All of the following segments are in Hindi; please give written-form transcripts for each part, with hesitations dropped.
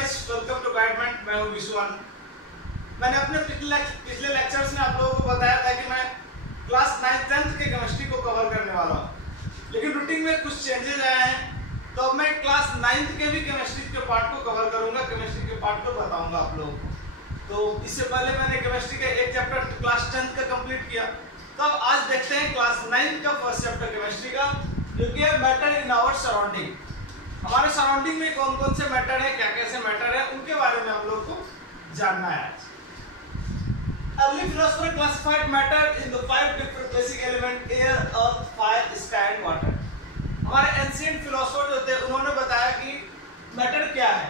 Guys, welcome to गाइडमेंट। मैं हूं विश्वान। मैंने अपने पिछले लेक्चर्स में आप लोगों को बताया था कि मैं क्लास 9th 10th के केमिस्ट्री को कवर करने वाला हूं, लेकिन रूटीन में कुछ चेंजेस आए हैं, तो अब मैं क्लास 9th के भी केमिस्ट्री के पार्ट को कवर करूंगा, केमिस्ट्री के पार्ट को बताऊंगा आप लोगों को। तो इससे पहले मैंने केमिस्ट्री का एक चैप्टर क्लास 10th का कंप्लीट किया, तो अब आज देखते हैं क्लास 9th का फर्स्ट चैप्टर केमिस्ट्री का, जो कि है मैटर इन आवर सराउंडिंग। हमारे सराउंडिंग में कौन कौन से मैटर है, क्या कैसे मैटर है, उनके बारे में हम लोग को जानना है आज। Early philosophers classified matter in the 5 different basic elements: air, earth, fire, sky and water. हमारे एंशिएंट फिलोसोफर जो थे उन्होंने बताया कि मैटर क्या है।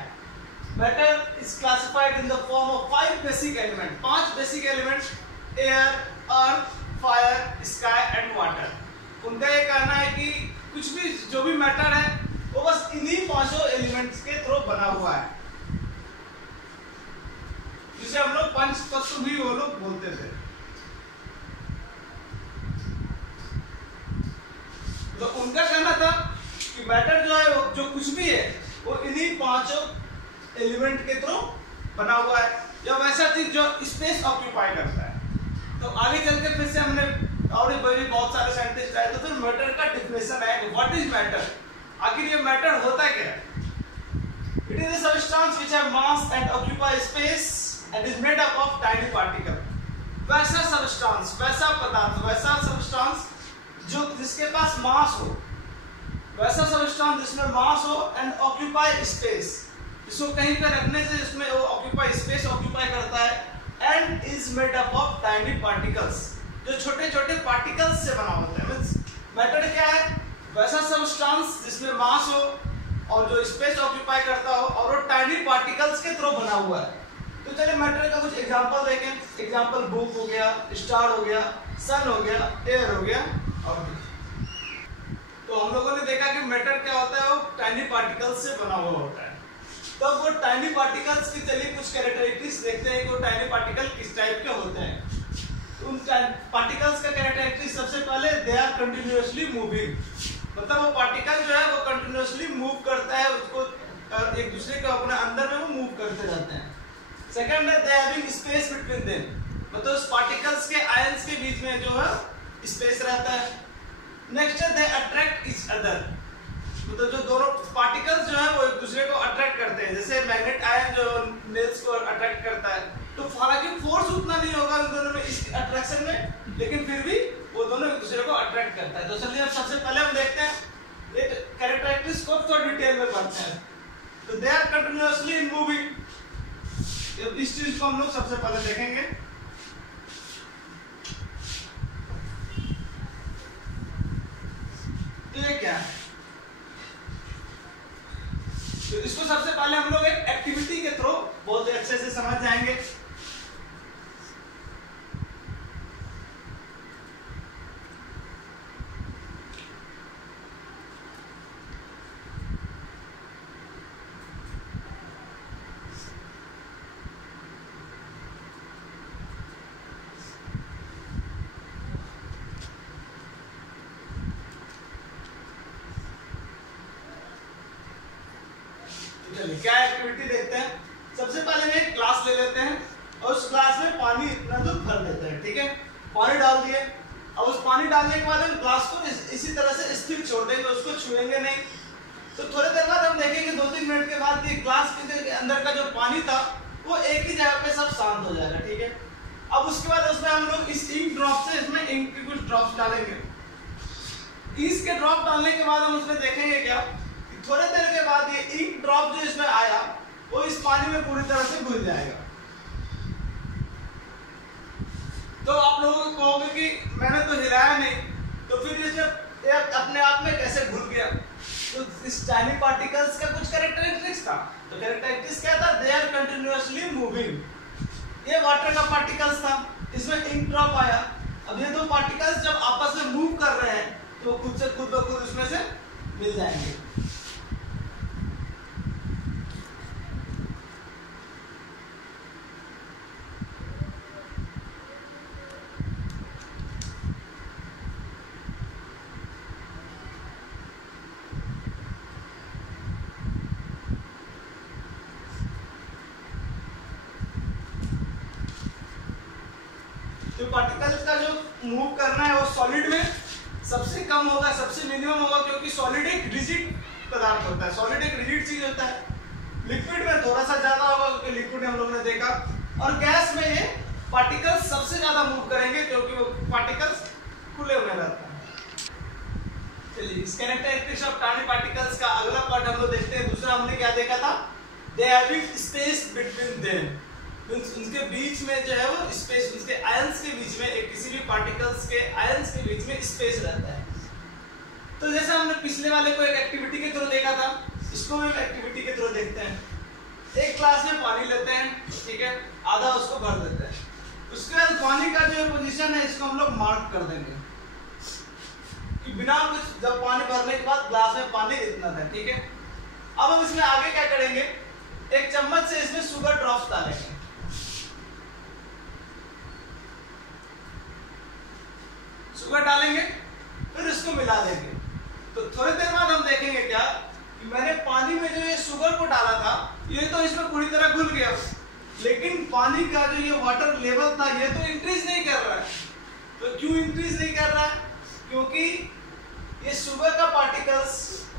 Matter is classified in the form of 5 basic element, 5 basic elements: air, earth, fire, sky and water. उनका ये कहना है कि कुछ भी जो भी मैटर है वो बस इन्हीं 5 एलिमेंट्स के थ्रू बना हुआ है, जिसे हम लोग पंच तत्व भी वो लोग बोलते थे। तो उनका कहना था कि मैटर जो है जो कुछ भी है वो इन्हीं 5 एलिमेंट के थ्रू बना हुआ है, या वैसा चीज जो स्पेस ऑक्यूपाई करता है। तो आगे चलकर फिर से हमने और भी बहुत सारे साइंटिस्ट आए, तो फिर मैटर का डिफिनेशन है, व्हाट इज मैटर, आखिर ये मैटर होता क्या है। It is a substance which have mass and occupy space and is made up of tiny particle। वैसा सबस्टेंस, वैसा पदार्थ, वैसा सबस्टेंस जो जिसके पास मास हो, वैसा सबस्टेंस जिसमें मास हो एंड ऑक्यूपाई स्पेस, इसको कहीं पे रखने से इसमें वो ऑक्यूपाई स्पेस ऑक्यूपाई करता है, and is made up of tiny particles, जो छोटे छोटे पार्टिकल्स से बना होता है। मींस मैटर क्या है, वैसा सबस्टेंस जिसमें मास हो और जो स्पेस ऑक्यूपाई करता हो और वो टाइनी पार्टिकल्स के थ्रू बना हुआ है। तो चलिए मैटर का कुछ एग्जांपल देखें। एग्जांपल बुक हो गया, स्टार हो गया, सन हो गया, एयर हो गया और तो हम लोगों ने देखा कि मैटर क्या होता है, वो टाइनी पार्टिकल्स से बना हुआ होता है। तो अब वो टाइनी पार्टिकल्स की चलिए कुछ कैरेक्टरिस्टिक्स देखते हैं कि वो टाइनी पार्टिकल किस टाइप के होते हैं। तो उन पार्टिकल्स का कैरेक्टरिस्टिक्स सबसे पहले दे आर कंटिन्यूअसली मूविंग, मतलब वो पार्टिकल जो है वो कंटिन्यूअसली मूव करता है, उसको एक दूसरे को अपने अंदर में वो मूव करते रहते हैं। सेकंड है they having space between them, मतलब उस पार्टिकल्स के आयंस के बीच में जो है स्पेस रहता है। नेक्स्ट है दे अट्रैक्ट ईच अदर, मतलब जो दोनों पार्टिकल्स जो है वो एक दूसरे को अट्रैक्ट करते हैं, जैसे मैग्नेट आयन जो नेल्स को अट्रैक्ट करता है। तो हालांकि फोर्स उतना नहीं होगा उन दोनों में इस अट्रैक्शन में, लेकिन फिर भी वो दोनों एक दूसरे को अट्रैक्ट करता है। तो चलिए अब सबसे पहले हम देखते हैं एक कैरेक्टरिस्टिक्स को थोड़ा डिटेल में पढ़ते हैं। तो they are continuously in moving, इस चीज को हम लोग सबसे पहले देखेंगे। तो ये क्या है, तो इसको सबसे पहले हम लोग एक एक्टिविटी के थ्रू बहुत अच्छे से समझ जाएंगे। क्या एक्टिविटी देखते हैं। सबसे पहले हम एक ग्लास ले लेते हैं और उस ग्लास में पानी इतना दूर भर लेते हैं, ठीक है। पानी डाल दिए, अब उस पानी डालने के बाद हम ग्लास को इसी तरह से स्थिर छोड़ देंगे, उसको छुएंगे नहीं। तो थोड़ी देर बाद हम देखेंगे 2-3 मिनट के बाद कि ग्लास के अंदर का जो पानी था वो एक ही जगह पे सब शांत हो जाएगा, ठीक है। अब उसके बाद उसमें हम लोग इस इंक ड्रॉप से इसमें इंक के कुछ ड्रॉप्स डालेंगे। इंक के ड्रॉप डालने के बाद हम उसमें देखेंगे क्या, थोड़े देर के बाद ये इंक ड्रॉप जो इसमें आया वो इस पानी में पूरी तरह से घुल जाएगा। तो आप लोगों को कहोगे कि मैंने तो हिलाया नहीं, तो फिर इसमें अपने आप में कैसे घुल गया। तो इस टाइनी पार्टिकल्स का कुछ कैरेक्टरिस्टिक्स था। तो कैरेक्टरिस्टिक्स क्या था, दे आर कंटिन्यूअसली मूविंग। ये वाटर का पार्टिकल्स था, इसमें इंक ड्रॉप आया। अब ये दो पार्टिकल्स जब आपस में मूव कर रहे हैं तो खुद से खुद ब खुद उसमें से मिल जाएंगे। पार्टिकल्स का जो मूव करना है वो सॉलिड में सबसे कम होगा, सबसे मिनिमम होगा, क्योंकि सॉलिड एक रिजिड पदार्थ होता है, सॉलिड एक रिजिड चीज होता है। लिक्विड में थोड़ा सा ज्यादा होगा क्योंकि लिक्विड में हम लोगों ने देखा, और गैस में ये पार्टिकल्स सबसे ज्यादा मूव करेंगे क्योंकि वो पार्टिकल्स खुले हुए रहते हैं। चलिए, इस कैरेक्टरिस्टिक्स ऑफ टाइनी पार्टिकल्स का अगला पार्ट हम लोग देखते हैं। दूसरा हमने क्या देखा था, they having space between them, means उनके बीच में जो है वो स्पेस, उसके आयंस के बीच में, एक किसी भी पार्टिकल्स के आयंस के बीच में स्पेस रहता है। तो जैसे हमने पिछले वाले को एक एक्टिविटी के थ्रू देखा था, इसको हम एक्टिविटी के थ्रू देखते हैं। एक ग्लास में पानी लेते हैं, ठीक है, आधा उसको भर देते हैं, उसके बाद पानी का जो पोजीशन है इसको हम लोग मार्क कर देंगे कि बिना कुछ, जब पानी भरने के बाद ग्लास में पानी इतना था, ठीक है। अब हम इसमें आगे क्या करेंगे, एक चम्मच से इसमें शुगर ड्रॉप्स डालेंगे, शुगर डालेंगे, फिर इसको मिला देंगे। तो थोड़ी देर बाद हम देखेंगे क्या कि मैंने पानी में जो ये शुगर को डाला था ये तो इसमें पूरी तरह घुल गया, लेकिन पानी का जो ये वाटर लेवल था ये तो इंक्रीज नहीं कर रहा है। तो क्यों इंक्रीज नहीं कर रहा है, क्योंकि ये शुगर का पार्टिकल्स,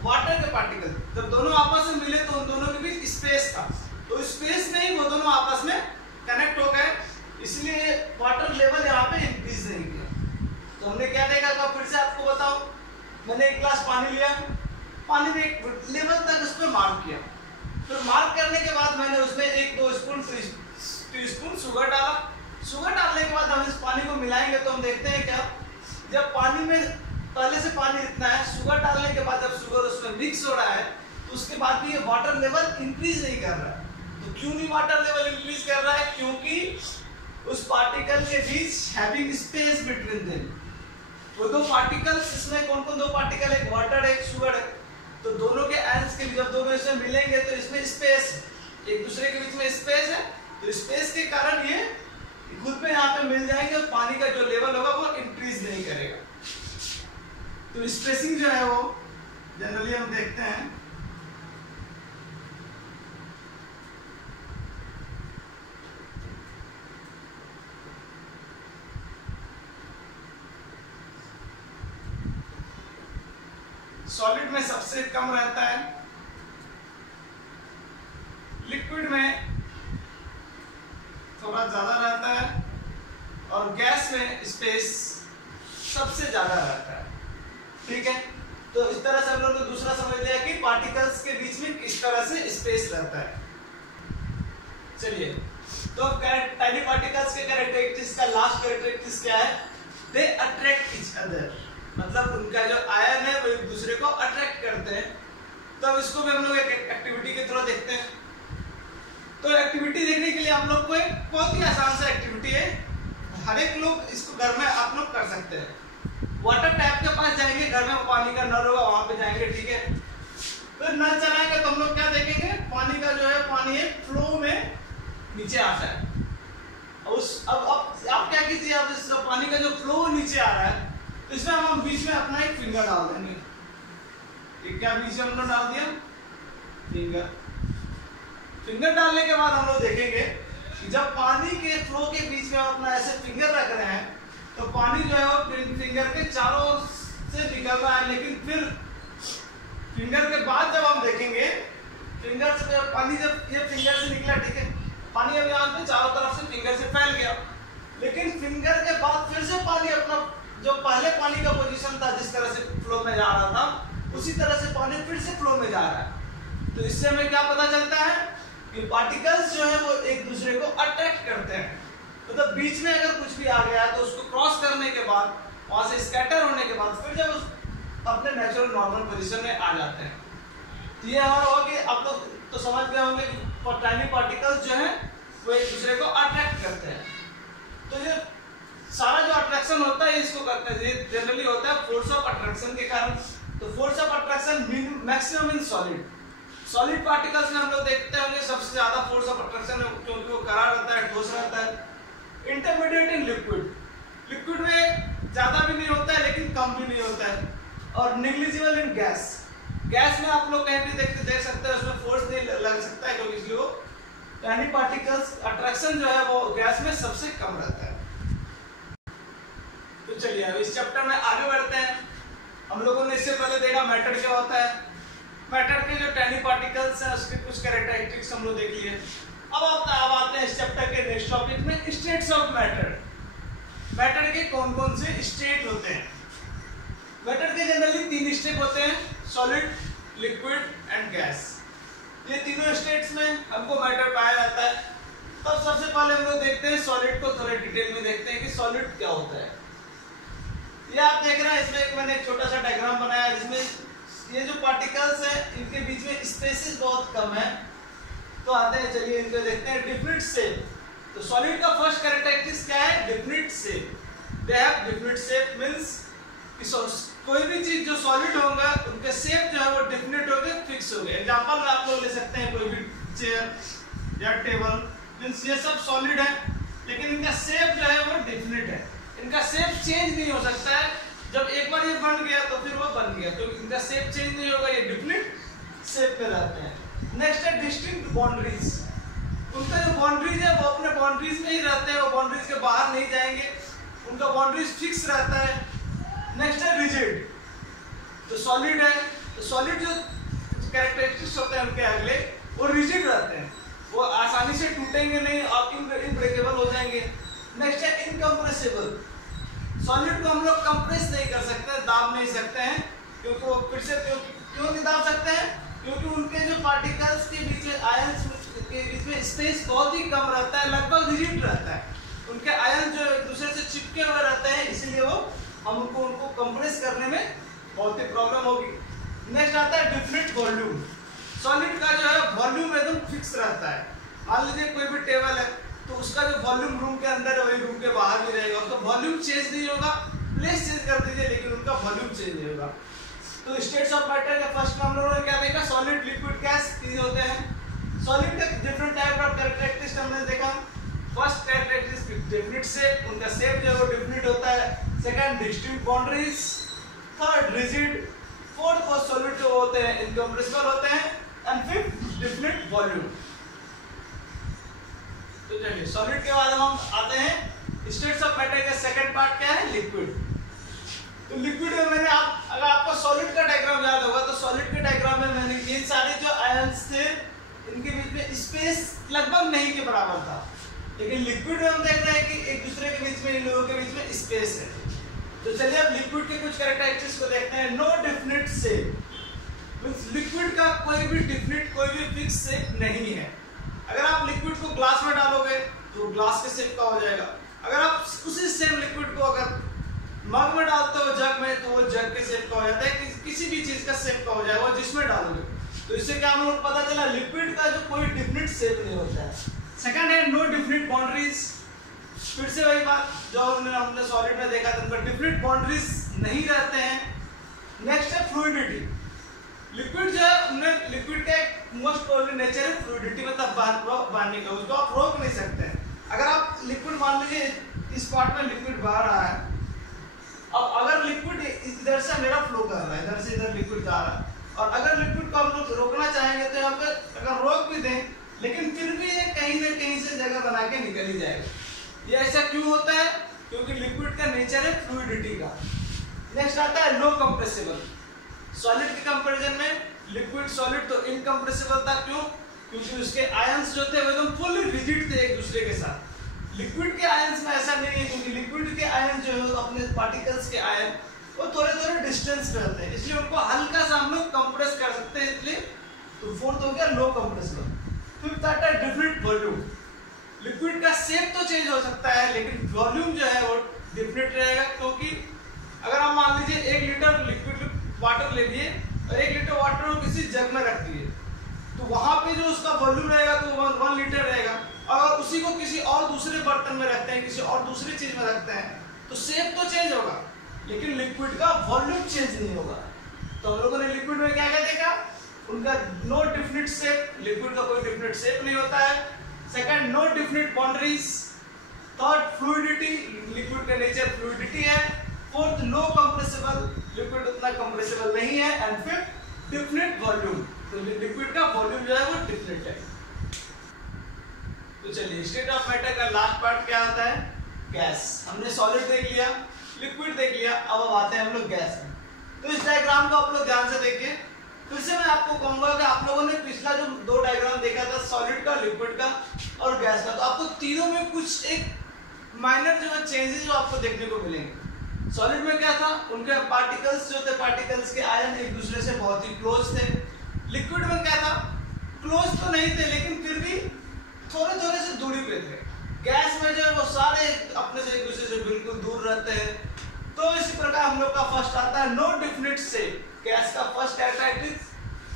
वाटर के पार्टिकल जब दोनों आपस में मिले तो उन दोनों के बीच स्पेस था, तो स्पेस में ही वो दोनों आपस में कनेक्ट हो गए, इसलिए वाटर लेवल यहाँ पे इंक्रीज नहीं किया। तो हमने क्या देखा था, फिर से आपको बताओ, मैंने एक गिलास पानी लिया, पानी में एक लेवल तक उस पर मार्क किया, फिर मार्क करने के बाद मैंने उसमें 1-2 टीस्पून शुगर डाला। शुगर डालने के बाद हम इस पानी को मिलाएंगे तो हम देखते हैं क्या, जब पानी में पहले से पानी इतना है, शुगर डालने के बाद जब शुगर उसमें मिक्स हो रहा है तो उसके बाद भी ये वाटर लेवल इंक्रीज नहीं कर रहा है। तो क्यों नहीं वाटर लेवल इंक्रीज कर रहा है, क्योंकि उस पार्टिकल के बीच हैविंग स्पेस बिटवीन देम, वो दो पार्टिकल्स, इसमें कौन कौन दो पार्टिकल, एक वाटर है एक शुगर है, तो दोनों के आयंस के बीच जब दोनों इसमें मिलेंगे तो इसमें स्पेस, एक दूसरे के बीच में स्पेस है, तो स्पेस के कारण ये खुद में यहाँ पे मिल जाएंगे और पानी का जो लेवल होगा वो इंक्रीज नहीं करेगा। तो स्पेसिंग जो है वो जनरली हम देखते हैं सॉलिड में सबसे कम रहता है, लिक्विड में थोड़ा ज्यादा रहता है, और गैस में स्पेस सबसे ज्यादा रहता है, ठीक है। तो इस तरह से हम लोग ने दूसरा समझ लिया कि पार्टिकल्स के बीच में किस तरह से स्पेस रहता है। चलिए, तो टाइनी पार्टिकल्स के कैरेक्टरिस्टिक्स का लास्ट कैरेक्टरिस्टिक्स क्या है, दे अट्रैक्ट ईच अदर, मतलब उनका जो आयन है वो एक दूसरे को अट्रैक्ट करते हैं। तो अब इसको भी हम लोग एक एक्टिविटी के थ्रू देखते हैं। तो एक्टिविटी देखने के लिए हम लोग को एक बहुत ही आसान सा एक्टिविटी है, हर एक लोग इसको घर में आप लोग कर सकते हैं। वाटर टैप के पास जाएंगे, घर में पानी का नल होगा वहां पे जाएंगे, ठीक है। फिर नल चलाएंगे तो हम लोग क्या देखेंगे, पानी का जो है पानी एक फ्लो में नीचे आता है। अब आप क्या कीजिए, अब इस पानी का जो फ्लो नीचे आ रहा है तो इसमें हम बीच में अपना एक फिंगर डाल देंगे, ठीक, क्या बीच में हमने डाल दिया फिंगर। फिंगर डालने के बाद हम लोग देखेंगे कि जब पानी के फ्लो के बीच में अपना ऐसे फिंगर रख रहे हैं तो पानी जो है वो फिंगर के चारों ओर से निकल रहा है, लेकिन फिर फिंगर के बाद जब हम देखेंगे, फिंगर से पानी जब ये फिंगर से निकला, ठीक है, पानी अब यहाँ पे चारों तरफ से फिंगर से फैल गया, लेकिन फिंगर के बाद फिर से पानी अपना जो पहले पानी का पोजीशन था जिस तरह से फ्लो में जा रहा था उसी तरह से पानी फिर से फ्लो में जा रहा है। तो इससे हमें क्या पता चलता है कि पार्टिकल्स जो है वो एक दूसरे को अट्रैक्ट करते हैं। मतलब बीच में अगर कुछ भी आ गया तो उसको क्रॉस करने के बाद, वहां से स्कैटर होने के बाद फिर जब उस अपने नेचुरल नॉर्मल पोजीशन में आ जाते हैं। तो ये हमारा होगा कि आप लोग तो समझ गए होंगे कि टाइनी पार्टिकल्स जो है वो एक दूसरे को अट्रैक्ट करते हैं। तो ये सारा जो अट्रैक्शन होता है इसको करते हैं, जनरली होता है फोर्स ऑफ अट्रैक्शन के कारण। तो force of attraction maximum in solid particles में हम लोग देखते होंगे सबसे ज्यादा फोर्स ऑफ अट्रैक्शन है, क्योंकि वो करार रहता है, ठोस रहता है। इंटरमीडिएट इन लिक्विड में ज्यादा भी नहीं होता है लेकिन कम भी नहीं होता है, और नेग्लिजिबल इन गैस में आप लोग कहीं भी देख सकते हैं उसमें फोर्स नहीं लग सकता है, क्योंकि इसलिए वो टाइनी पार्टिकल्स अट्रैक्शन जो है वो गैस में सबसे कम रहता है। पार्टिकल्स हैं उसके कुछ कैरेक्टरिस्टिक्स हम लोग देख लिए। अब आते हैं इस चैप्टर के नेक्स्ट टॉपिक में, स्टेट्स ऑफ मैटर। मैटर के कौन कौन से स्टेट होते हैं? मैटर के जनरली 3 स्टेप होते हैं, सॉलिड, लिक्विड एंड गैस। ये तीनों स्टेट्स में हमको मैटर पाया जाता है। तब सबसे पहले हम लोग देखते हैं सॉलिड को, थोड़े डिटेल में देखते हैं कि सॉलिड क्या होता है। ये आप देख रहे हैं, इसमें मैंने एक छोटा सा डायग्राम बनाया है जिसमें ये जो पार्टिकल्स हैं इनके बीच में स्पेसेस बहुत कम है। तो आते हैं, चलिए इनको देखते हैं। डिफिनिट शेप, तो सॉलिड का फर्स्ट कैरेक्टरिस्टिक्स क्या है? Definite shape. They have definite shape means कोई भी चीज जो सॉलिड होगा उनके शेप जो है वो डिफिनिट हो गए, फिक्स हो गए। एग्जांपल में आप लोग ले सकते हैं कोई भी चेयर या टेबल, मींस ये सब सॉलिड है लेकिन इनका शेप जो है वो डिफिनिट है। इनका शेप चेंज नहीं हो सकता है। जब एक बार ये बन गया तो फिर वो बन गया, तो इनका शेप चेंज नहीं होगा, ये डिफिनिट शेप में रहते हैं। नेक्स्ट है डिस्टिंक्ट बाउंड्रीज। उनका जो बाउंड्रीज है वो अपने बाउंड्रीज में ही रहते हैं, वो बाउंड्रीज के बाहर नहीं जाएंगे, उनका बाउंड्रीज फिक्स रहता है। नेक्स्ट है रिजिड, तो सॉलिड है, तो सॉलिड जो कैरेक्टरिस्टिक्स होते हैं उनके अगले वो रिजिड रहते हैं, वो आसानी से टूटेंगे नहीं और इनब्रेकेबल हो जाएंगे। नेक्स्ट है इनकम्प्रेसिबल, सॉलिड को हम लोग कंप्रेस नहीं कर सकते, दाब नहीं सकते हैं, क्योंकि वो फिर से क्यों नहीं दाब सकते हैं? क्योंकि उनके जो पार्टिकल्स के बीच में आयंस के बीच में स्पेस बहुत ही कम रहता है, लगभग रिजिड रहता है। उनके आयन जो एक दूसरे से चिपके हुए रहते हैं, इसलिए वो हम उनको कंप्रेस करने में बहुत ही प्रॉब्लम होगी। नेक्स्ट आता है डिफिनिट वॉल्यूम, सॉलिड का जो है वॉल्यूम एकदम फिक्स रहता है। मान लीजिए कोई भी टेबल है तो उसका जो वॉल्यूम रूम के अंदर है वही रूम के बाहर भी रहेगा, उसका वॉल्यूम चेंज नहीं होगा, प्लेस चेंज कर दीजिए लेकिन उनका वॉल्यूम चेंज नहीं होगा। तो स्टेट्स ऑफ मैटर का फर्स्ट में हम लोगों ने क्या देखा? सॉलिड, लिक्विड, गैस तीन होते हैं। सॉलिड का डिफरेंट टाइप ऑफ कैरेक्टरिस्टिक्स हमने देखा। फर्स्ट कैरेक्टरिस्टिक्स डिफिनिट शेप, उनका शेप जो है वो डिफिनिट होता है। Second distinct boundaries, third rigid, fourth वो सॉलिड जो होते हैं इनकम्प्रेसिबल होते हैं, एंड फिफ्थ डिफिनिट वॉल्यूम। तो चलिए सॉलिड के बाद हम आते हैं स्टेट्स ऑफ मैटर का सेकंड पार्ट क्या है? लिक्विड। तो लिक्विड में मैंने अगर आपको सॉलिड का डायग्राम याद होगा तो सॉलिड के डायग्राम में मैंने ये सारे जो आयंस थे इनके बीच में स्पेस लगभग नहीं के बराबर था, लेकिन लिक्विड में हम देख रहे हैं कि एक दूसरे के बीच में, इन लोगों के बीच में स्पेस है। तो चलिए अब लिक्विड के कुछ कैरेक्टरिस्टिक्स को देखते हैं। No definite shape, means liquid का कोई भी डिफिनिट, कोई भी फिक्स शेप नहीं है। अगर आप लिक्विड को ग्लास में डालोगे तो ग्लास के शेप का हो जाएगा। अगर आप उसी सेम लिक्विड को अगर मग में डालते हो, जग में, तो वो जग के शेप का हो जाता है, किसी भी चीज का शेप का हो जाएगा वो जिसमें डालोगे। तो इससे क्या हम लोग पता चला? लिक्विड का जो कोई डिफिनिट शेप नहीं होता है। सेकंड है नो डिफिनिट बाउंड्रीज, फिर से वही बात जो हमने सॉलिड में देखा था, उनका डिफिनिट बाउंड्रीज नहीं रहते हैं। नेक्स्ट है फ्लूइडिटी, लिक्विड जो है उन्हें लिक्विड का एक मोस्ट प्रोबेबली नेचर है फ्लूइडिटी, मतलब बांधने का, उसको आप रोक नहीं सकते हैं। अगर आप लिक्विड मान लीजिए इस पार्ट में लिक्विड बाहर आ रहा है, अब अगर लिक्विड इधर से मेरा फ्लो कर रहा है, इधर से इधर लिक्विड जा रहा है, और अगर लिक्विड को हम लोग रोकना चाहेंगे तो यहाँ पे अगर रोक भी दें लेकिन फिर भी ये कहीं ना कहीं से जगह बना के निकल ही जाएगा। ये ऐसा क्यों होता है? क्योंकि लिक्विड का नेचर है फ्लूइडिटी का। नेक्स्ट आता है लो कंप्रेसिबल, सॉलिड के कंपैरिजन में लिक्विड सॉलिड तो इनकम्प्रेसिबल था। क्यों? क्योंकि उसके आयंस जो थे वो एकदम फुल रिजिड थे एक दूसरे के साथ। लिक्विड के आयंस में ऐसा नहीं है, क्योंकि लिक्विड के आयन जो है अपने पार्टिकल्स के आयन वो थोड़े थोड़े डिस्टेंस पे होते हैं, इसलिए उनको हल्का सा हम लोग कंप्रेस कर सकते हैं, इसलिए तो फोर्थ हो गया लो कंप्रेसिबल। फिफ्थ आता है डिफिनिट वॉल्यूम, लिक्विड का शेप तो चेंज हो सकता है लेकिन वॉल्यूम जो है वो डिफिनिट रहेगा। क्योंकि अगर आप मान लीजिए 1 लीटर लिक्विड वाटर ले लिए और 1 लीटर वाटर को किसी जग में रख दिए, तो वहां पे जो उसका वॉल्यूम रहेगा तो 1 लीटर रहेगा। अगर उसी को किसी और दूसरे बर्तन में रखते हैं, किसी और दूसरी चीज में रखते हैं, तो शेप तो चेंज होगा लेकिन लिक्विड का वॉल्यूम चेंज नहीं होगा। तो हम लोगों ने लिक्विड में क्या क्या देखा? उनका नो डिफिनिट शेप, लिक्विड का कोई डिफिनिट शेप नहीं होता है। Second no definite boundaries, third fluidity, liquid का नेचर फ्लूइडिटी है। फोर्थ लो कंप्रेसिबल, लिक्विड उतना कंप्रेसिबल नहीं है। एंड फिफ्थ डिफिनिट वॉल्यूम, तो लिक्विड का वॉल्यूम जो है वो डिफिनिट है। तो चलिए स्टेट ऑफ मैटर का लास्ट पार्ट क्या होता है? गैस। हमने सॉलिड देख लिया, लिक्विड देख लिया, अब आते हैं हम लोग गैस में। तो इस डायग्राम को आप लोग ध्यान से देखिए। फिर से मैं आपको कहूंगा कि आप लोगों ने पिछला जो दो डायग्राम देखा था सॉलिड का, लिक्विड का और गैस का, तो आपको तीनों में कुछ एक माइनर जो है चेंजेस जो आपको देखने को मिलेंगे। सॉलिड में क्या था, उनके पार्टिकल्स जो थे, पार्टिकल्स के आयन एक दूसरे से बहुत ही क्लोज थे। लिक्विड में क्या था, क्लोज तो नहीं थे लेकिन फिर भी थोड़े थोड़े से दूरी पे थे। गैस में जो है वो सारे अपने से एक दूसरे से बिल्कुल दूर रहते हैं। तो इसी प्रकार हम लोग का फर्स्ट आता है नो डिफिनिट शेप। गैस का फर्स्ट कैरेक्टरिस्टिक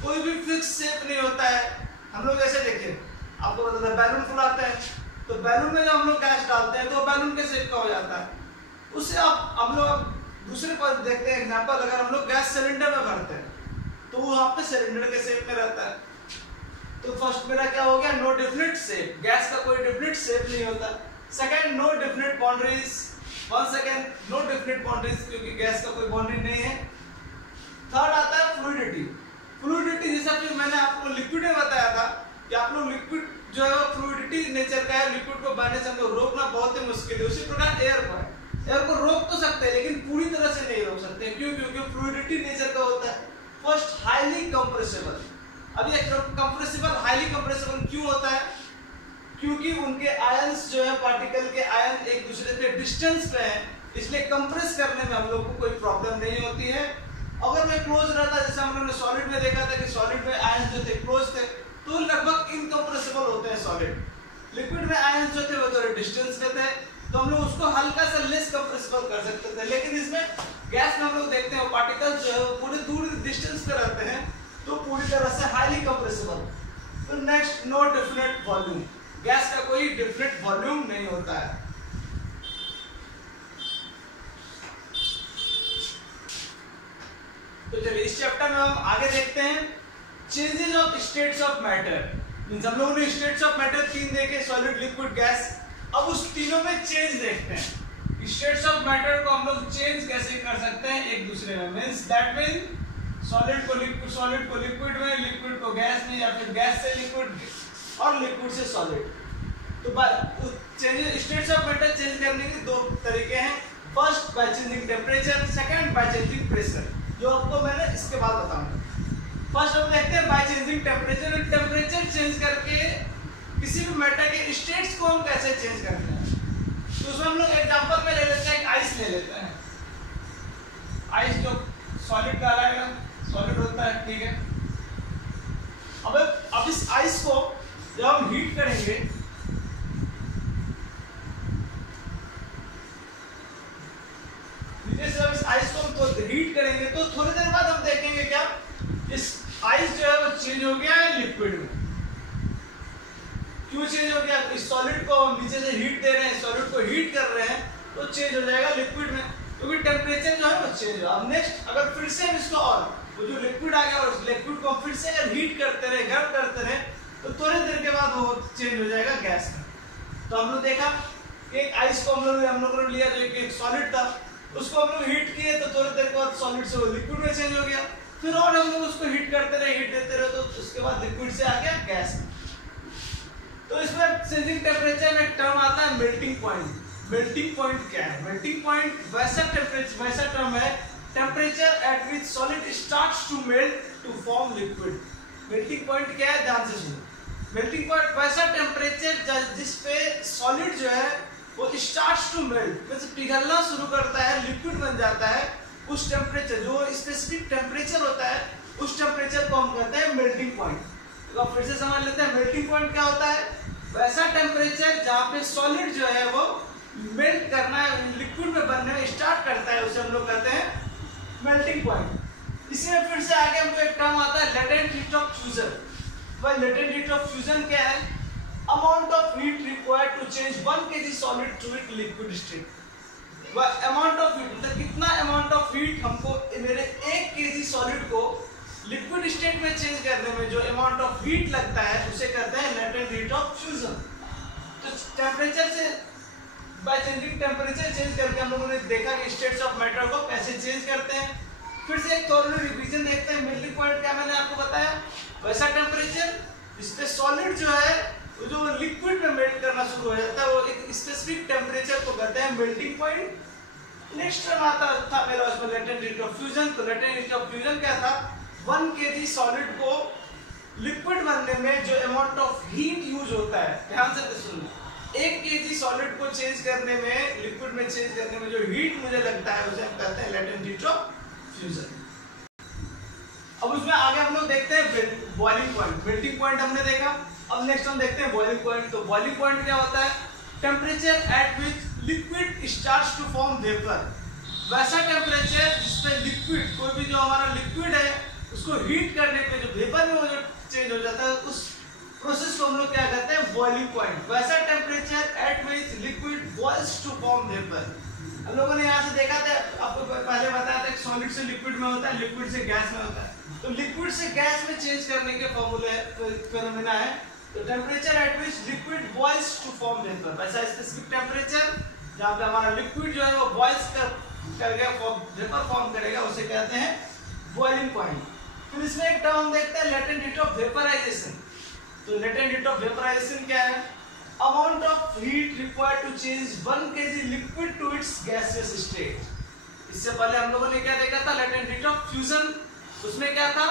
कोई भी फिक्स शेप नहीं होता है। हम लोग ऐसे देखिए, आपको बताते हैं बैलून फुलाते हैं, तो बैलून में जब हम लोग गैस डालते हैं तो बैलून के शेप का हो जाता है। उससे आप हम लोग दूसरे पर देखते हैं एग्जांपल, अगर हम लोग गैस सिलेंडर में भरते हैं तो वहां पे सिलेंडर के शेप में रहता है। तो फर्स्ट मेरा क्या हो गया, नो डिफिनिट शेप। गैस का कोई डिफिनिट शेप नहीं होता। Second, no definite boundaries. One second, no definite boundaries, क्योंकि गैस का कोई बाउंड्री नहीं है। थर्ड आता है फ्लूइडिटी। फ्लूइडिटी जैसा कि मैंने आपको लिक्विड में बताया था कि आप लोग लिक्विड जो है वो फ्लूइडिटी नेचर का है, लिक्विड को बहने से हमको रोकना बहुत ही मुश्किल है। उसी प्रकार एयर को है, एयर को रोक तो सकते हैं लेकिन पूरी तरह से नहीं रोक सकते। क्यों? क्योंकि फ्लूइडिटी नेचर का होता है। First, highly compressible. अब ये कंप्रेसिबल, हाईली कंप्रेसिबल क्यों होता है? क्योंकि उनके आयंस जो है, पार्टिकल के आयन एक दूसरे के डिस्टेंस पे हैं, इसलिए कंप्रेस करने में हम लोग को कोई प्रॉब्लम नहीं होती है। अगर मैं क्लोज रहता, जैसे हम लोगों ने सॉलिड में देखा था कि सॉलिड में आयन जो थे क्लोज थे, तो लगभग इनकंप्रेसिबल होते हैं सॉलिड। लिक्विड में आयन जो थे वो थोड़े डिस्टेंस पे थे, तो हम लोग उसको हल्का सा लेस कंप्रेसिबल कर सकते थे। लेकिन इसमें गैस में हम लोग देखते हैं पार्टिकल्स जो है वो पूरे दूर डिस्टेंस पे रहते हैं, तो पूरी तरह से हाईली कंप्रेसिबल। तो next, no definite volume. Gas का कोई डिफिनिट वॉल्यूम नहीं होता है। तो चलिए इस चैप्टर में हम आगे देखते हैं changes of states of matter. Means हम लोगों ने स्टेट्स ऑफ मैटर 3 देखे, सॉलिड, लिक्विड, गैस। अब उस तीनों में चेंज देखते हैं। स्टेट्स ऑफ मैटर को हम लोग चेंज कैसे कर सकते हैं एक दूसरे में। मींस दैट मीन सॉलिड को लिक्विड में, लिक्विड को गैस में, या फिर गैस से लिक्विड और लिक्विड से सॉलिड। तो changes states of matter change करने के दो तरीके हैं। First, by changing temperature. Second, by changing pressure, जो आपको मैंने इसके बाद बताऊंगा। फर्स्ट हम देखते हैं by changing temperature. Temperature change करके किसी भी मैटर के स्टेट्स को हम कैसे चेंज करते हैं। तो उसमें हम लोग एग्जांपल में ले लेते हैं, एक आइस ले लेते हैं। आइस जो सॉलिड कहलाएगा, सॉलिड होता है, ठीक है। अब इस आइस को जब हम हीट करेंगे, जब इस आइस को हम हीट करेंगे तो थोड़ी देर बाद हम देखेंगे क्या, इस आइस जो है वो चेंज हो गया है लिक्विड में। क्यों चेंज हो गया? इस सॉलिड को हम नीचे से हीट दे रहे हैं, सॉलिड को हीट कर रहे हैं, तो चेंज हो जाएगा लिक्विड में, क्योंकि टेम्परेचर जो है वो चेंज हो। अब नेक्स्ट, अगर फिर से हम इसको और वो जो लिक्विड आ गया और उस लिक्विड को फिर से अगर हीट करते रहे, गर्म करते रहे, तो थोड़ी देर के बाद वो चेंज हो जाएगा गैस में। तो हम लोग देखा कि एक आइस को हम लोगों ने लिया जो एक सॉलिड था, उसको हम लोग हीट किए तो थोड़ी देर के बाद सॉलिड से वो लिक्विड में चेंज हो गया। फिर और हम लोग उसको हीट करते रहे, हीट देते रहे, तो उसके बाद लिक्विड से आ गया गैस में। तो इसमें चेंजिंग टेम्परेचर में एक टर्म आता है मेल्टिंग पॉइंट। मेल्टिंग पॉइंट क्या है? मेल्टिंग पॉइंट वैसा टर्म है temperature at which solid starts to melt to form liquid. Melting point क्या है, ध्यान से सुनो। मेल्टिंग पॉइंट वैसा टेम्परेचर जिस पे सॉलिड जो है वो स्टार्ट्स टू मेल्ट, मतलब पिघलना शुरू करता है, लिक्विड बन जाता है। उस टेम्परेचर, जो स्पेसिफिक टेम्परेचर होता है, उस टेम्परेचर को हम कहते हैं मेल्टिंग पॉइंट। तो अब फिर से समझ लेते हैं मेल्टिंग पॉइंट क्या होता है। वैसा टेम्परेचर जहाँ पे सॉलिड जो है वो मेल्ट करना है, लिक्विड में बनने में स्टार्ट करता है, उसे हम लोग कहते हैं मेल्टिंग पॉइंट। इसी में फिर से आगे हमको एक टर्म आता है लेटेंट हीट ऑफ फ्यूजन। भाई लेटेंट हीट ऑफ फ्यूजन क्या है? Amount of heat required to change 1 kg solid to it liquid state. वह अमाउंट ऑफ हीट, मतलब कितना अमाउंट ऑफ हीट हमको मेरे 1 kg सॉलिड को लिक्विड स्टेट में चेंज करने में जो अमाउंट ऑफ हीट लगता है, उसे कहते हैं लेटेंट हीट ऑफ फ्यूजन। तो टेम्परेचर से, बाय चेंजिंग टेम्परेचर चेंज करके हम लोगों ने देखा कि स्टेट्स ऑफ मैटर को कैसे चेंज करते हैं। फिर से एक थोड़ा रिवीजन देखते हैं। मेल्टिंग पॉइंट क्या मैंने आपको बताया, वैसा टेम्परेचर जिसपे सॉलिड जो है जो लिक्विड में मेल्ट करना शुरू हो जाता है, वो एक स्पेसिफिक टेम्परेचर को कहते हैं मेल्टिंग पॉइंट। नेक्स्ट टर्म आता था मेरा उसमें लेटेंट हीट ऑफ फ्यूजन। तो लेटेंट हीट ऑफ फ्यूजन क्या था? 1 kg सॉलिड को लिक्विड बनने में जो अमाउंट ऑफ हीट यूज होता है, ध्यान से सुनना, 1 kg सॉलिड को चेंज करने में, लिक्विड में चेंज करने में जो हीट मुझे लगता है उसे हम कहते हैं लेटेंट हीट ऑफ फ्यूजन। अब उसमें आगे हम लोग देखते हैं बॉइलिंग पॉइंट। मेल्टिंग पॉइंट हमने देखा, अब नेक्स्ट हम देखते हैं बॉइलिंग पॉइंट। तो बॉइलिंग पॉइंट क्या होता है? Temperature at which liquid starts to form vapour. वैसा टेम्परेचर जिसपे लिक्विड, कोई भी जो हमारा लिक्विड है उसको हीट करने पे जो वेपर में वो जो चेंज हो जाता है, उस प्रोसेस को हम लोग क्या कहते हैं? Boiling point. वैसा temperature at which liquid boils to form vapour. हम लोगों ने यहाँ से देखा था, आपको पहले बताया था कि सॉलिड से लिक्विड में होता है, लिक्विड से गैस में होता है। तो लिक्विड से गैस में चेंज करने के फॉर्मूले फिनोमेना है। तो temperature at which liquid boils to form vapour, वैसा स्पेसिफिक टेम्परेचर जहाँ पे हमारा लिक्विड जो है वो बॉइल्स करके वेपर फॉर्म करेगा, उसे कहते हैं बॉइलिंग पॉइंट। फिर इसमें एक टर्म देखते हैं लेटेंट हीट ऑफ वेपराइजेशन। तो लेटेंट हीट ऑफ वेपराइजेशन क्या है? Amount of heat required to change 1 kg liquid to its gaseous state. इससे पहले हम लोगों ने क्या देखा था? Latent heat of fusion. उसमें क्या था?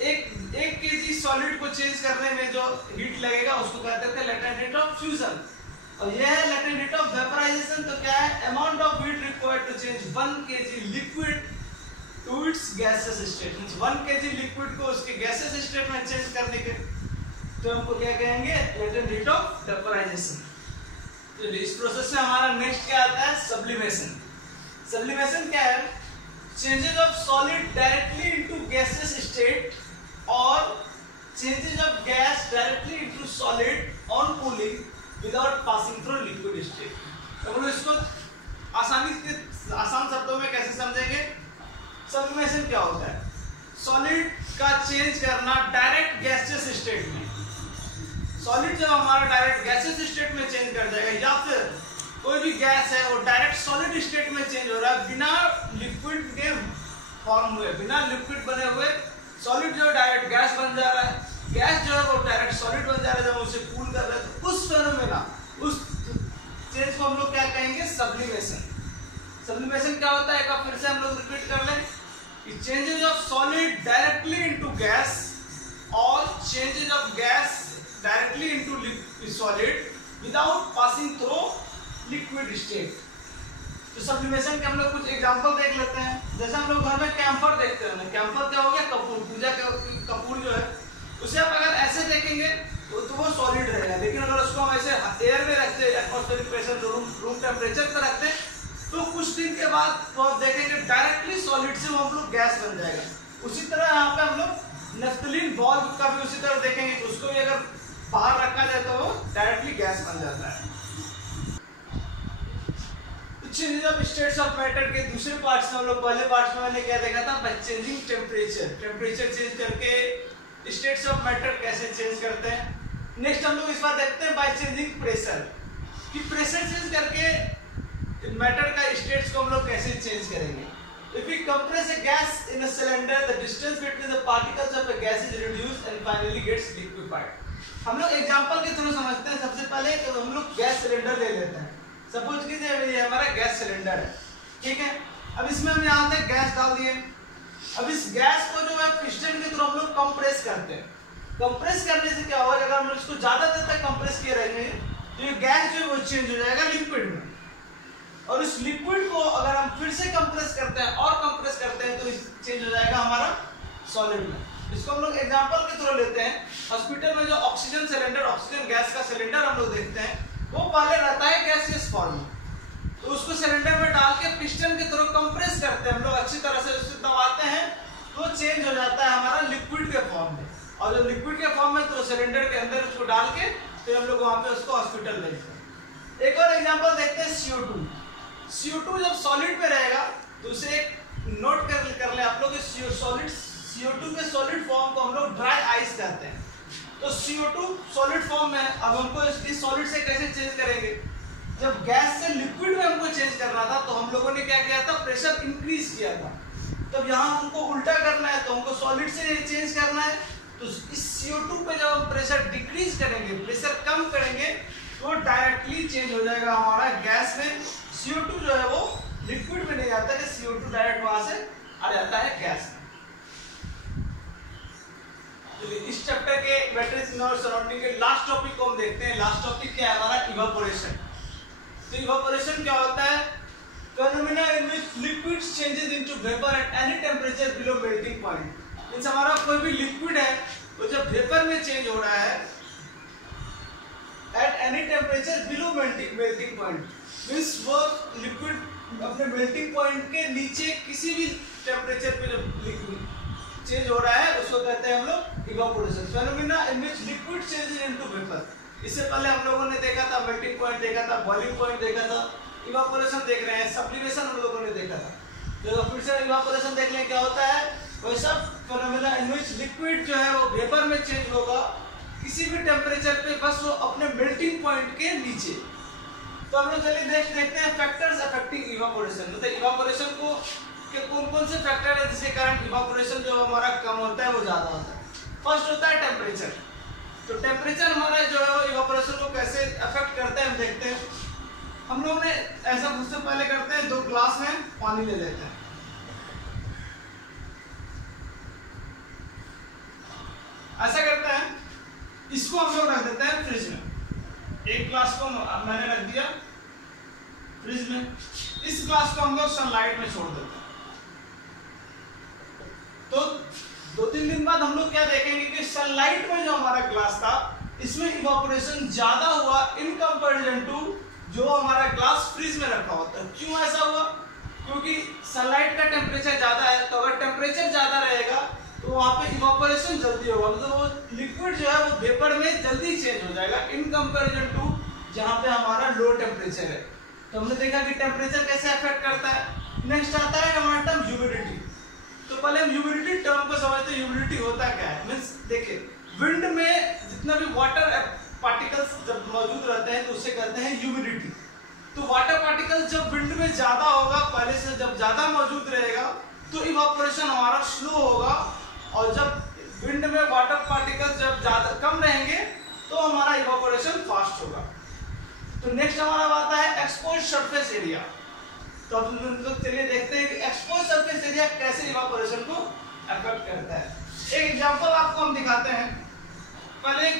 एक kg सॉलिड को चेंज करने में जो हीट लगेगा उसको कहते थे लेटेंट हीट ऑफ फ्यूजन। और यह है लेटेंट हीट ऑफ वेपराइजेशन। तो क्या है? Amount of heat required to change 1 kg liquid to its gaseous state. Means 1 kg liquid को उसके गैसियस स्टेट में चेंज करने के तो हमको क्या कहेंगे? Latent heat of vaporisation. तो इस प्रोसेस में हमारा नेक्स्ट क्या आता है? सब्लिमेशन। सब्लिमेशन क्या है? Changes of solid directly into gaseous state और changes of gas directly into solid on cooling without passing through liquid state. तो हम लोग इसको आसान शब्दों में कैसे समझेंगे? सब्लिमेशन क्या होता है? सॉलिड का चेंज करना डायरेक्ट गैसियस स्टेट में। सॉलिड जब हमारा डायरेक्ट गैसियस स्टेट में चेंज कर जाएगा, या फिर कोई भी गैस है वो डायरेक्ट सॉलिड स्टेट में चेंज हो रहा है बिना लिक्विड के फॉर्म हुए, बिना लिक्विड बने हुए सॉलिड जो डायरेक्ट गैस बन जा रहा है, गैस जो है वो डायरेक्ट सॉलिड बन जा रहा है जब उसे कूल कर रहे हैं, तो उस फेनोमेना, उस चेंज को हम लोग क्या कहेंगे? सब्लिमेशन। सब्लिमेशन क्या होता है? एक बार फिर से हम लोग रिपीट कर लें कि changes of solid directly into gas और changes of gas directly into solid without passing through liquid state. तो सब्लिमेशन के हम लोग कुछ एग्जांपल देख लेते हैं। जैसे हम लोग घर में कैम्फर देखते हैं, कैम्फर क्या हो गया? कपूर, पूजा का कपूर जो है उसे आप अगर ऐसे देखेंगे तो वो सॉलिड रहेगा, लेकिन अगर उसको हम ऐसे एयर में रखते हैं, एटमॉस्फेरिक प्रेशर रूम टेम्परेचर पर रखते हैं, तो कुछ दिन के बाद तो आप देखेंगे डायरेक्टली सॉलिड से वो हम लोग गैस बन जाएगा। उसी तरह यहाँ पे हम लोग नेफ्थलीन बॉल का भी उसी तरह देखेंगे, तो उसको भी अगर बाहर रखा जाए तो वो डायरेक्टली गैस बन जाता है। Changes of states of matter के दूसरे पार्ट्स में हम लोग पहले पार्ट्स में मैंने क्या देखा था? By changing temperature. Temperature change करके स्टेट्स ऑफ मैटर कैसे चेंज करते हैं। नेक्स्ट हम लोग इस बार देखते हैं बाय चेंजिंग प्रेशर, कि प्रेशर चेंज करके मैटर का स्टेट्स को हम लोग कैसे चेंज करेंगे। If we compress a gas in a cylinder, the distance between the particles of a gas is reduced and finally gets liquefied. हम लोग एग्जांपल के थ्रू समझते हैं। सबसे पहले तो हम लोग गैस सिलेंडर ले लेते हैं। सपोज कीजिए ये हमारा गैस सिलेंडर है, ठीक है। अब इसमें हम यहाँ तक गैस डाल दिए। अब इस गैस को जो है पिस्टन के थ्रू हम लोग कंप्रेस करते हैं। कंप्रेस करने से क्या होगा? अगर हम लोग इसको ज्यादा देर तक कंप्रेस किए रहेंगे तो ये गैस जो है वो चेंज हो जाएगा लिक्विड में, और इस लिक्विड को अगर हम फिर से कंप्रेस करते हैं और कंप्रेस करते हैं तो चेंज हो जाएगा हमारा सॉलिड में। इसको हम लोग एग्जांपल के थ्रू लेते हैं। हॉस्पिटल में जो ऑक्सीजन सिलेंडर, ऑक्सीजन गैस का सिलेंडर हम लोग देखते हैं, वो पहले रहता है गैसियस फॉर्म में, तो उसको सिलेंडर में डाल के पिस्टन के थ्रू कंप्रेस करते हैं हम लोग, अच्छी तरह से उसे दबाते हैं तो चेंज हो जाता है हमारा लिक्विड के फॉर्म में। और जब लिक्विड के फॉर्म में तो सिलेंडर के अंदर उसको डाल के फिर हम लोग वहां पे उसको हॉस्पिटल भेजते हैं। एक और एग्जांपल देखते हैं CO2। CO2 जब सॉलिड पे रहेगा तो उसे एक नोट कर ले आप लोग, सॉलिड CO2 के सॉलिड फॉर्म को हम लोग ड्राई आइस कहते हैं। तो CO2 सॉलिड फॉर्म में, अब हमको इस सॉलिड से कैसे चेंज करेंगे? जब गैस से लिक्विड में हमको चेंज करना था तो हम लोगों ने क्या किया था? प्रेशर इंक्रीज किया था। तब यहाँ हमको उल्टा करना है, तो हमको सॉलिड से चेंज करना है। तो इस CO2 पे जब हम प्रेशर डिक्रीज करेंगे, प्रेशर कम करेंगे, तो डायरेक्टली चेंज हो जाएगा हमारा गैस में। CO2 जो है वो लिक्विड में नहीं आता है, CO2 डायरेक्ट वहां से आ जाता है गैस में। इस चैप्टर के मैट्रिक्स इन और सराउंडिंग के लास्ट टॉपिक को हम देखते हैं। लास्ट टॉपिक क्या है हमारा? इवापोरेशन। तो इवापोरेशन क्या होता है? Phenomena in which liquids changes into vapor at any temperature below melting point। Means हमारा कोई भी लिक्विड है वो जब वेपर में चेंज हो रहा है at any temperature below melting point, means वो लिक्विड अपने मेल्टिंग पॉइंट के नीचे किसी भी टेम्परेचर पे जब लिक्विड चेंज हो रहा है उसको कहते हैं हम लोग evaporation. Phenomena in which liquid changes into vapor। इससे पहले हम लोगों ने देखा था मेल्टिंग पॉइंट देखा था, बॉइलिंग पॉइंट देखा था, इवापोरेशन देख रहे हैं, सब्लिमेशन हम लोगों ने देखा था। तो फिर से इवापोरेशन देख लें क्या होता है। वैसा फेनोमेना इन व्हिच लिक्विड जो है वो वेपर में चेंज होगा किसी भी टेम्परेचर पे, बस वो अपने मेल्टिंग पॉइंट के नीचे। तो हम लोग चलिए नेक्स्ट देखते हैं फैक्टर्स अफेक्टिंग इवापोरेशन। मतलब इवापोरेशन को के कौन-कौन से फैक्टर है जिसके कारण इवापोरेशन जो हमारा कम होता है वो ज्यादा होता है। फर्स्ट होता है टेम्परेचर। तो टेम्परेचर हमारा जो है वो इवापोरेशन को कैसे अफेक्ट करता है हम देखते हैं। हम लोग ने ऐसा सबसे पहले करते हैं, 2 ग्लास में पानी ले लेते हैं। ऐसा करते हैं, इसको हम लोग रख देते हैं फ्रिज में। एक ग्लास को मैंने रख दिया फ्रिज में, इस ग्लास को हम लोग सनलाइट में छोड़ देते हैं। तो 2-3 दिन बाद हम लोग क्या देखेंगे कि सनलाइट में जो हमारा ग्लास था इसमें इवापोरेशन ज्यादा हुआ इन कंपैरिजन टू जो हमारा ग्लास फ्रिज में रखा होता है। क्यों ऐसा हुआ? क्योंकि सनलाइट का टेम्परेचर ज्यादा है, तो अगर टेम्परेचर ज्यादा रहेगा तो वहां पे इवापोरेशन जल्दी होगा, मतलब वो लिक्विड जो है वो वेपर में जल्दी चेंज हो जाएगा इन कंपैरिजन टू जहां पे हमारा लो टेम्परेचर है। तो हमने देखा कि टेम्परेचर कैसे अफेक्ट करता है। नेक्स्ट आता है हमारा टर्म ह्यूमिडिटी। तो पहले हम ह्यूमिडिटी टर्म को समझते हैं। ह्यूमिडिटी होता क्या है? मींस देखिए, विंड में जितना भी वाटर पार्टिकल्स जब मौजूद रहते हैं तो उसे कहते हैं ह्यूमिडिटी। तो वाटर पार्टिकल्स जब विंड में ज्यादा होगा, पहले से जब ज्यादा मौजूद रहेगा तो इवापोरेशन हमारा स्लो होगा, और जब विंड में वाटर पार्टिकल्स जब ज्यादा कम रहेंगे तो हमारा इवापोरेशन फास्ट होगा। तो नेक्स्ट हमारा आता है एक्सपोज्ड सरफेस एरिया। तो अब हम लोग चलिए देखते हैं कि एक्सपोज्ड सरफेस एरिया कैसे इवापोरेशन को अफेक्ट करता है। एक एग्जांपल आपको हम दिखाते हैं। पहले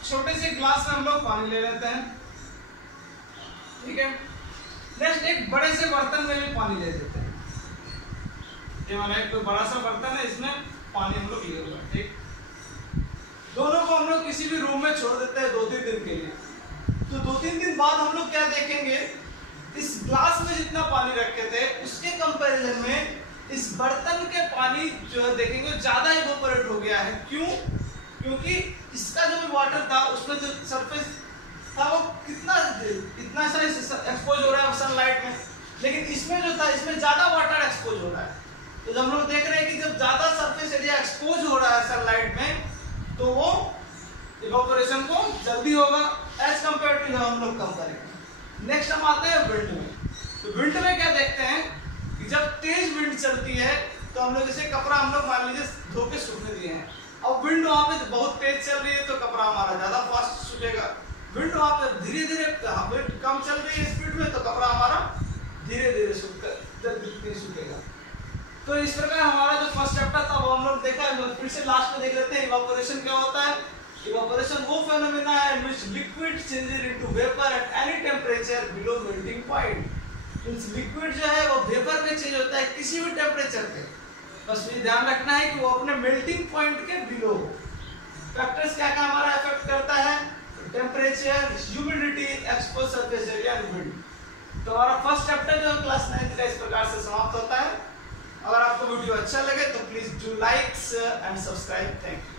छोटे से ग्लास में हम लोग पानी ले लेते हैं, ठीक है। नेक्स्ट एक बड़े से बर्तन में भी पानी ले लेते हैं। ये हमारा एक बड़ा सा बर्तन है, इसमें पानी हम लोग लिए हुए हैं, ठीक। दोनों को हम लोग किसी भी रूम में छोड़ देते हैं 2-3 दिन के लिए। तो 2-3 दिन बाद हम लोग क्या देखेंगे, इस ग्लास में जितना पानी रखे थे उसके कंपैरिजन में इस बर्तन के पानी जो है देखेंगे ज्यादा इवोपोरेट हो गया है। क्यों? क्योंकि इसका जो भी वाटर था उसमें जो सरफेस था वो इतना सा एक्सपोज हो रहा है सनलाइट में, लेकिन इसमें जो था इसमें ज्यादा वाटर एक्सपोज हो रहा है। तो जब हम लोग देख रहे हैं कि जब ज्यादा सरफेस एरिया एक्सपोज हो रहा है सनलाइट में तो वो इवोपोरेशन को जल्दी होगा एज कम्पेयर टू जब हम लोग कम करेंगे। नेक्स्ट हम आते हैं विंड में। तो विंड में क्या देखते हैं कि जब तेज विंड चलती है तो हम लोग जैसे कपड़ा हम लोग मान लीजिए धो के सूखने दिए हैं, अब विंड वहां पे बहुत तेज चल रही है तो कपड़ा हमारा ज्यादा फास्ट सूखेगा। विंड वहां पे धीरे धीरे विंड कम चल रही है स्पीड में तो कपड़ा हमारा धीरे धीरे सूखेगा। तो इस प्रकार हमारा जो फर्स्ट चैप्टर था वो हम लोग देखा है, फिर से लास्ट में देख लेते हैं इवापोरेशन क्या होता है। इवापोरेशन वो फेनोमेना है in which liquid changes into vapor at any temperature below melting point। Means liquid जो है वो वेपर में चेंज होता है किसी भी टेम्परेचर पे, बस ये ध्यान रखना है कि वो अपने मेल्टिंग पॉइंट के बिलो हो। फैक्टर्स क्या क्या हमारा इफेक्ट करता है? Temperature, humidity, expose surface area and wind. तो हमारा फर्स्ट चैप्टर जो क्लास 9 का इस प्रकार से समाप्त होता है। अगर आपको वीडियो अच्छा लगे तो please do like and subscribe. Thank you.